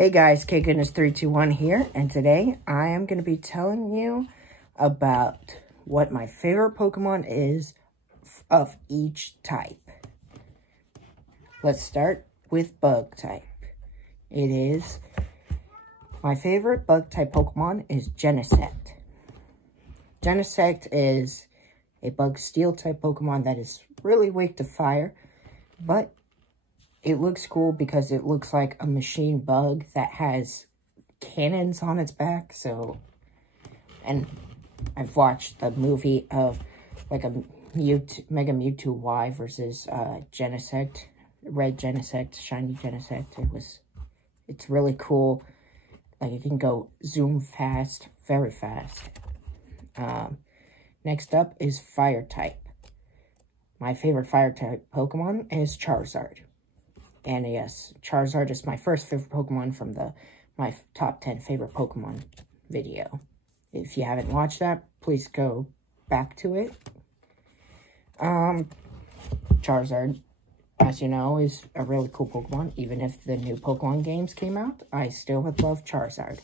Hey guys, KGoodness321 here, and today I am going to be telling you about what my favorite Pokemon is of each type. Let's start with Bug type. My favorite Bug type Pokemon is Genesect. Genesect is a Bug Steel type Pokemon that is really weak to fire, but it looks cool because it looks like a machine bug that has cannons on its back. And I've watched the movie of like a Mega Mewtwo Y versus Genesect, Red Genesect, Shiny Genesect. It's really cool. Like it can go zoom fast, very fast. Next up is Fire type. My favorite Fire type Pokemon is Charizard. And yes, Charizard is my first favorite Pokemon from my top 10 favorite Pokemon video. If you haven't watched that, please go back to it. Charizard, as you know, is a really cool Pokemon. Even if the new Pokemon games came out, I still would love Charizard.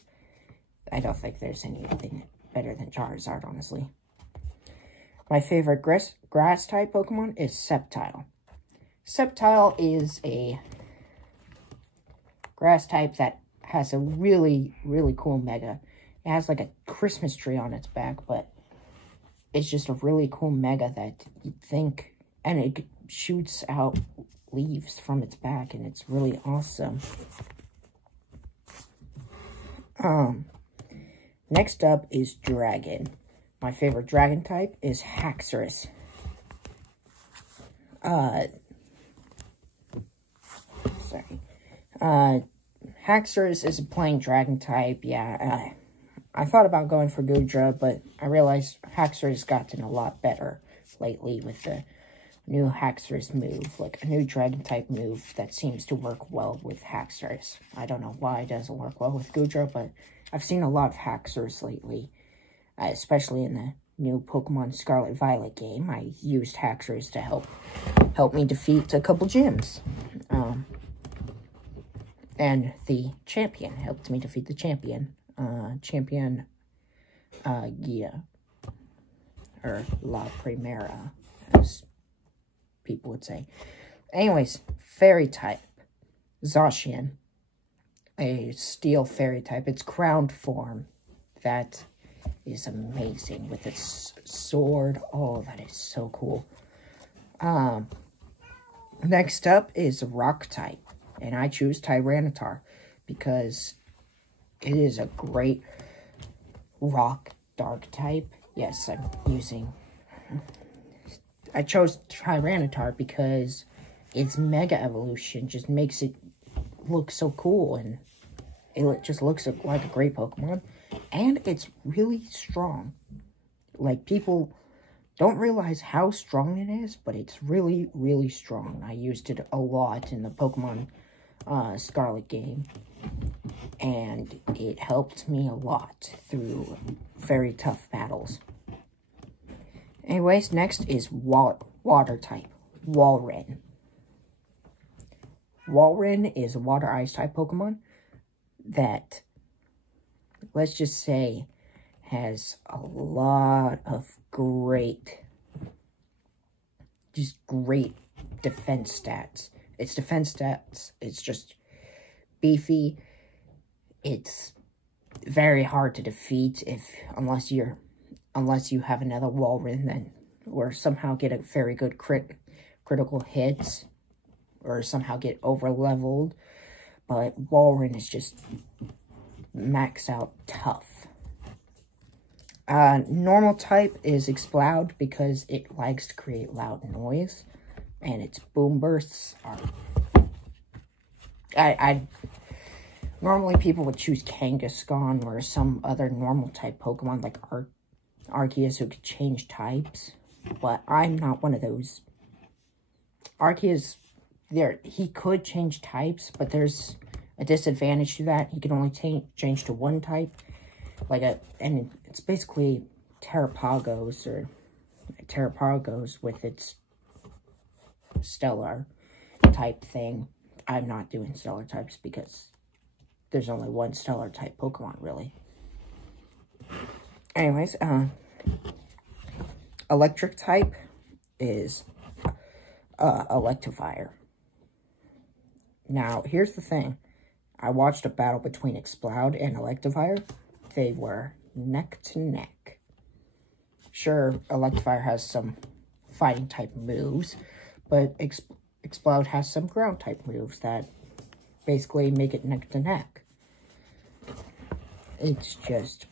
I don't think there's anything better than Charizard, honestly. My favorite grass-type Pokemon is Sceptile. Sceptile is a grass type that has a really, really cool mega. It has like a Christmas tree on its back, but it's just a really cool mega that you'd think, and it shoots out leaves from its back, and it's really awesome. Next up is Dragon. My favorite Dragon type is Haxorus. Haxorus is a plain dragon type. Yeah, I thought about going for Goodra, but I realized Haxorus has gotten a lot better lately with the new Haxorus move, like a new dragon type move that seems to work well with Haxorus. I don't know why it doesn't work well with Goodra, but I've seen a lot of Haxorus lately, especially in the new Pokemon Scarlet Violet game. I used Haxorus to help me defeat a couple gyms. And the champion helped me defeat the champion. Gia. Or La Primera, as people would say. Anyways, Fairy type. Zacian. A steel fairy type. Its crowned form. That is amazing. With its sword. Oh, that is so cool. Next up is Rock type. And I choose Tyranitar because it is a great rock dark type. Yes, I chose Tyranitar because its Mega Evolution just makes it look so cool. And it just looks like a great Pokemon. And it's really strong. Like, people don't realize how strong it is, but it's really, really strong. I used it a lot in the Pokemon Scarlet game, and it helped me a lot through very tough battles. Anyways, next is water type, Walrein. Walrein is a water ice type Pokemon that, let's just say, has a lot of great defense stats. Its defense stats, it's just beefy. It's very hard to defeat unless you have another Walrein then, or somehow get a very good critical hits, or somehow get over leveled. But Walrein is just max out tough. Normal type is Exploud because it likes to create loud noise. And its boom bursts are... Normally people would choose Kangaskhan or some other normal type Pokemon like Arceus who could change types. But I'm not one of those. Arceus, he could change types, but there's a disadvantage to that. He can only change to one type. And it's basically Terrapagos with its Stellar type thing. I'm not doing Stellar types because there's only one stellar type Pokemon, really. Anyways, electric type is Electivire. Now, here's the thing. I watched a battle between Exploud and Electivire. They were neck to neck. Sure, Electivire has some fighting type moves, but Exploud has some ground type moves that basically make it neck to neck. It's just,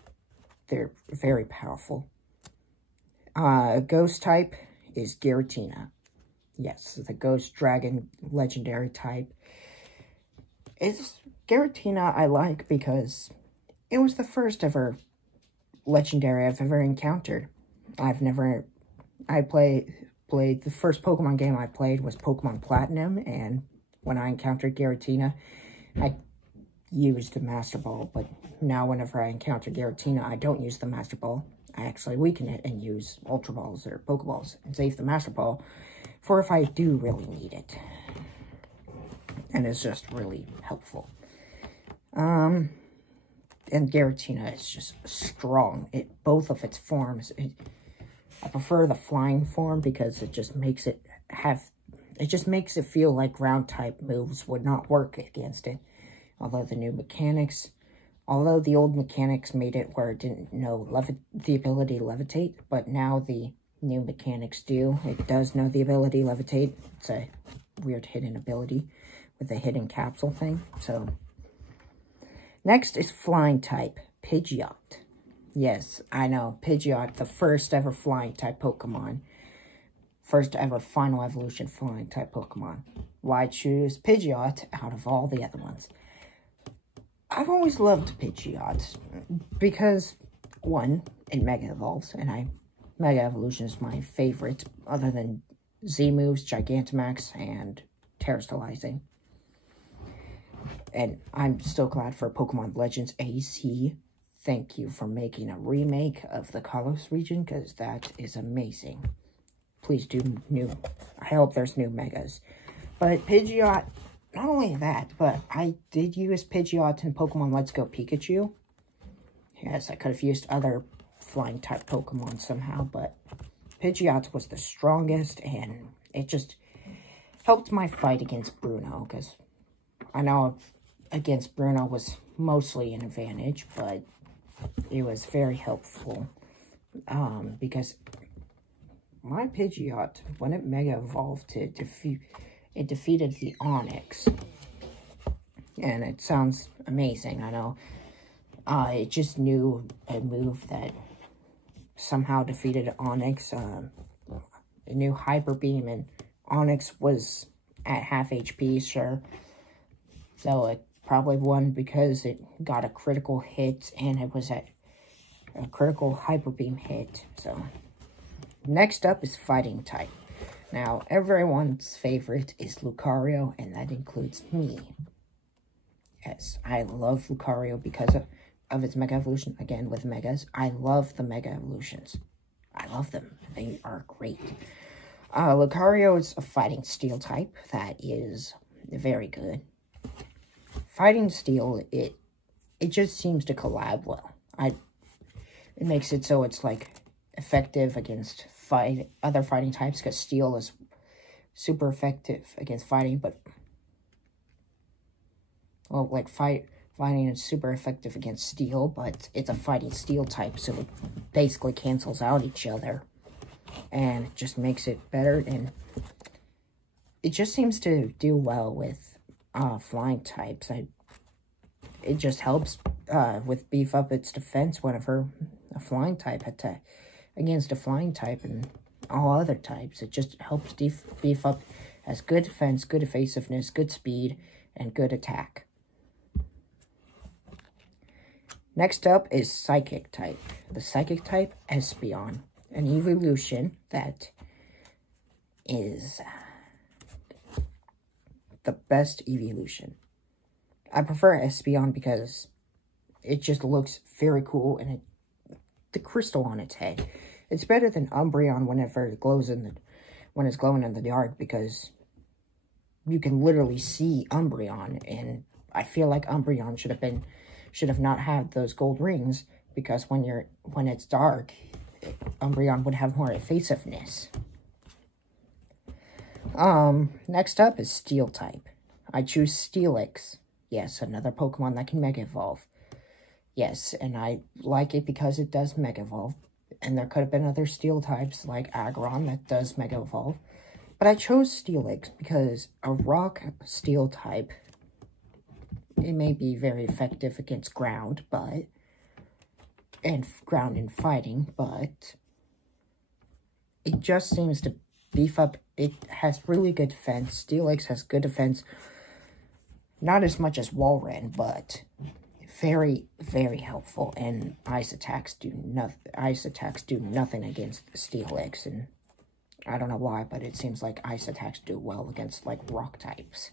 they're very powerful. Ghost type is Giratina. Yes, the Ghost Dragon legendary type. Giratina I like because it was the first ever legendary I've ever encountered. I played the first Pokemon game I played was Pokemon Platinum, and when I encountered Giratina, I used the Master Ball, but now whenever I encounter Giratina, I don't use the Master Ball. I actually weaken it and use Ultra Balls or Pokeballs and save the Master Ball for if I do really need it. And it's just really helpful. And Giratina is just strong. Both of its forms. I prefer the flying form because it just makes it feel like ground type moves would not work against it. Although the old mechanics made it where it didn't know the ability to levitate, but now the new mechanics do. It does know the ability to levitate. It's a weird hidden ability with the hidden capsule thing. So, next is flying type, Pidgeot. Yes, I know, Pidgeot, the first ever flying type Pokemon. First ever final evolution flying type Pokemon. Why choose Pidgeot out of all the other ones? I've always loved Pidgeot because, one, it Mega Evolves, and Mega Evolution is my favorite, other than Z-Moves, Gigantamax, and Terastallizing. And I'm still glad for Pokemon Legends AC. Thank you for making a remake of the Kalos region, because that is amazing. Please do I hope there's new Megas. But Pidgeot, not only that, but I did use Pidgeot in Pokemon Let's Go Pikachu. Yes, I could have used other flying type Pokemon somehow, but Pidgeot was the strongest, and it just helped my fight against Bruno, because I know against Bruno was mostly an advantage, but it was very helpful, because my Pidgeot, when it Mega Evolved, it defeated the Onix, and it sounds amazing, I know. It just knew a move that somehow defeated Onix. It knew Hyper Beam, and Onix was at half HP, sure. So it probably won because it got a critical hit, and it was at a critical Hyper Beam hit. So, next up is fighting type. Now, everyone's favorite is Lucario, and that includes me. Yes, I love Lucario because of its Mega Evolution. Again, with Megas, I love the Mega Evolutions. I love them. They are great. Lucario is a fighting steel type that is very good. Fighting steel, it just seems to collab well. It makes it so it's like effective against other fighting types, because steel is super effective against fighting, but well, like fighting is super effective against steel, but it's a fighting steel type, so it basically cancels out each other, and it just makes it better, and it just seems to do well with flying types. It just helps with beef up its defense whenever a flying type attack against a flying type and all other types. It just helps beef up as good defense, good evasiveness, good speed, and good attack. Next up is Psychic type. The Psychic type, Espeon, an evolution that is the best evolution. I prefer Espeon because it just looks very cool, and the crystal on its head. It's better than Umbreon whenever it glows when it's glowing in the dark, because you can literally see Umbreon, and I feel like Umbreon should have not had those gold rings, because when it's dark, Umbreon would have more evasiveness. Next up is Steel type. I choose Steelix. Yes, another Pokemon that can Mega Evolve. Yes, and I like it because it does Mega Evolve. And there could have been other Steel types like Aggron that does Mega Evolve. But I chose Steelix because a Rock Steel type, it may be very effective against ground, and fighting, but it just seems to beef up. It has really good defense. Steelix has good defense. Not as much as Walrein, but very, very helpful. And ice attacks do nothing against Steelix, and I don't know why, but it seems like ice attacks do well against, like, rock types.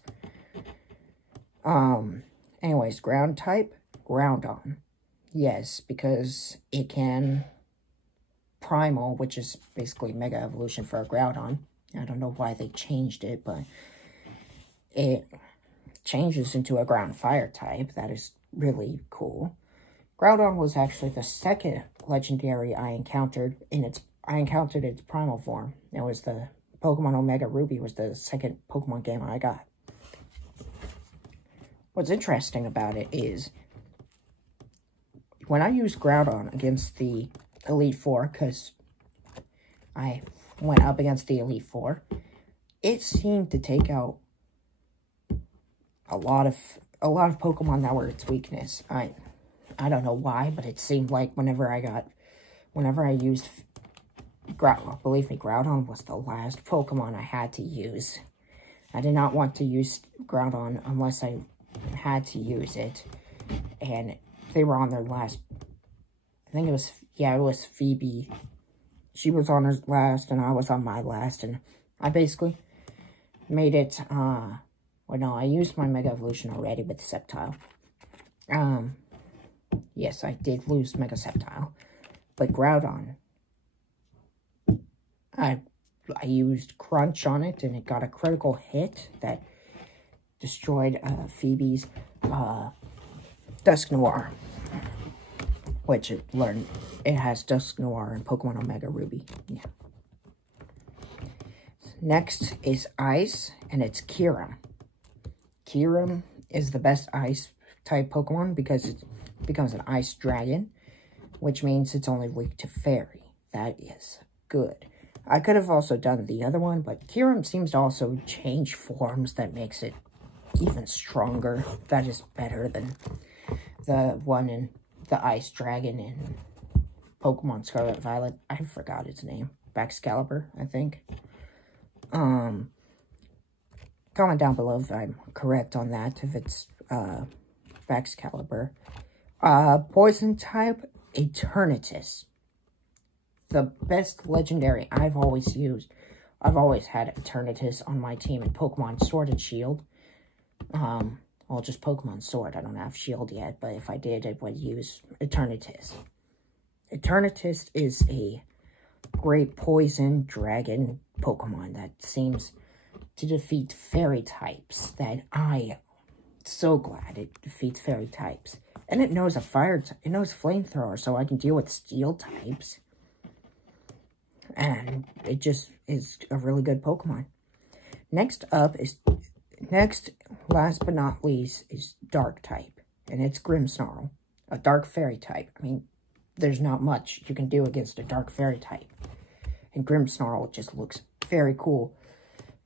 Anyways, ground type, Groudon. Yes, because it can Primal, which is basically Mega Evolution for a Groudon. I don't know why they changed it, but it changes into a ground fire type. That is really cool. Groudon was actually the second legendary I encountered its primal form. It was the Pokemon Omega Ruby was the second Pokemon game I got. What's interesting about it is when I used Groudon against the Elite Four, because I went up against the Elite Four, it seemed to take out a lot of Pokemon that were its weakness. I don't know why, but it seemed like whenever I used Groudon, believe me, Groudon was the last Pokemon I had to use. I did not want to use Groudon unless I had to use it, and they were on their last, I think it was Phoebe. She was on her last, and I was on my last, and I basically made it, well, no, I used my Mega Evolution already with Sceptile. Yes, I did lose Mega Sceptile, but Groudon, I used Crunch on it, and it got a critical hit that destroyed Phoebe's Dusknoir, which it has Dusknoir in Pokemon Omega Ruby. Yeah. Next is Ice, and it's Kyurem. Kyurem is the best Ice type Pokemon because it becomes an Ice Dragon, which means it's only weak to Fairy. That is good. I could have also done the other one, but Kyurem seems to also change forms that makes it even stronger. That is better than the one in the Ice Dragon in Pokemon Scarlet Violet. I forgot its name. Baxcalibur, I think. Comment down below if I'm correct on that, if it's Baxcalibur. Poison type, Eternatus. The best legendary I've always used. I've always had Eternatus on my team in Pokemon Sword and Shield. Well, just Pokemon Sword. I don't have Shield yet, but if I did, I would use Eternatus. Eternatus is a great poison dragon Pokemon that seems to defeat fairy types. That I am so glad it defeats fairy types. And it knows it knows flamethrower, so I can deal with steel types. And it just is a really good Pokemon. Next, last but not least, is Dark type. And it's Grimmsnarl, a Dark Fairy type. I mean, there's not much you can do against a Dark Fairy type. And Grimmsnarl just looks very cool.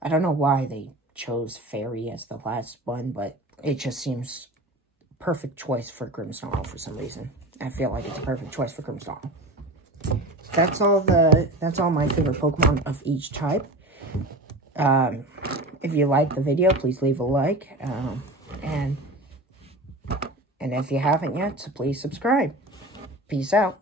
I don't know why they chose Fairy as the last one, but it just seems perfect choice for Grimmsnarl for some reason. I feel like it's a perfect choice for Grimmsnarl. That's all my favorite Pokemon of each type. If you like the video, please leave a like. And if you haven't yet, please subscribe. Peace out.